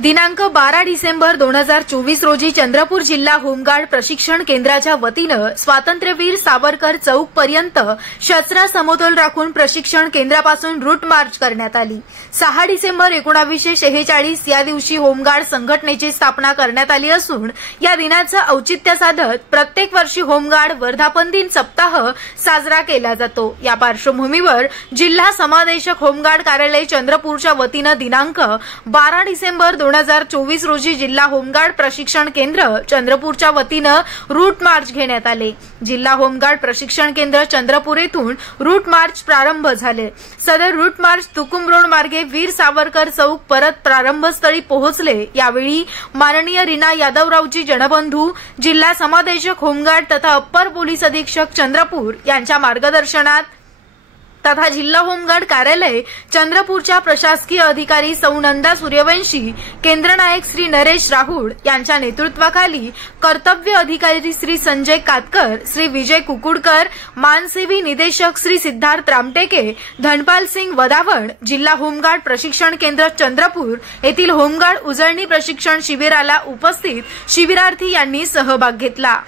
दिनांक 12 डिसेंबर 2024 रोजी चंद्रपूर जिल्हा होमगार्ड प्रशिक्षण केंद्राच्या वतीनं स्वातंत्र्यवीर सावरकर चौक पर्यंत शस्त्र समतोल राखून प्रशिक्षण केंद्रापासून रूट मार्च करण्यात आली। 6 डिसेंबर 1946 या दिवशी होमगार्ड संघटनेची स्थापना करण्यात आली असून या दिनाचं औचित्य साधत प्रत्येक वर्षी होमगार्ड वर्धापन दिन सप्ताह साजरा केला जातो। या पार्श्वभूमीवर जिल्हा समादेशक होमगार्ड कार्यालय चंद्रपूरच्या वतीनं दिनांक 12 डिसेंबर 2024 रोजी जिल्हा होमगार्ड प्रशिक्षण केंद्र चंद्रपूरच्या वतीनं रूट मार्च घेण्यात आले। जिल्हा होमगार्ड प्रशिक्षण केंद्र चंद्रपूर येथून रूट मार्च प्रारंभ झाले। सदर रूट मार्च तुकुम रोड मार्गे वीर सावरकर चौक परत प्रारंभस्थळी पोहोचले। यावेळी माननीय रीना यादवरावजी जनबंधू जिल्हा समादेशक होमगार्ड तथा अप्पर पोलीस अधीक्षक चंद्रपूर यांच्या मार्गदर्शनात तथा जिल्हा होमगार्ड कार्यालय चंद्रपूरच्या प्रशासकीय अधिकारी सौ नंदा सूर्यवंशी, केंद्रनायक श्री नरेश राहुल यांच्या नेतृत्वाखाली कर्तव्य अधिकारी श्री संजय कातकर, श्री विजय कुकुडकर, मानसेवी निदेशक श्री सिद्धार्थ रामटेके, धनपाल सिंग वदावण, जिल्हा होमगार्ड प्रशिक्षण केंद्र चंद्रपूर येथील होमगार्ड उजळणी प्रशिक्षण शिबिराला उपस्थित शिबिरार्थी यांनी सहभाग घेतला।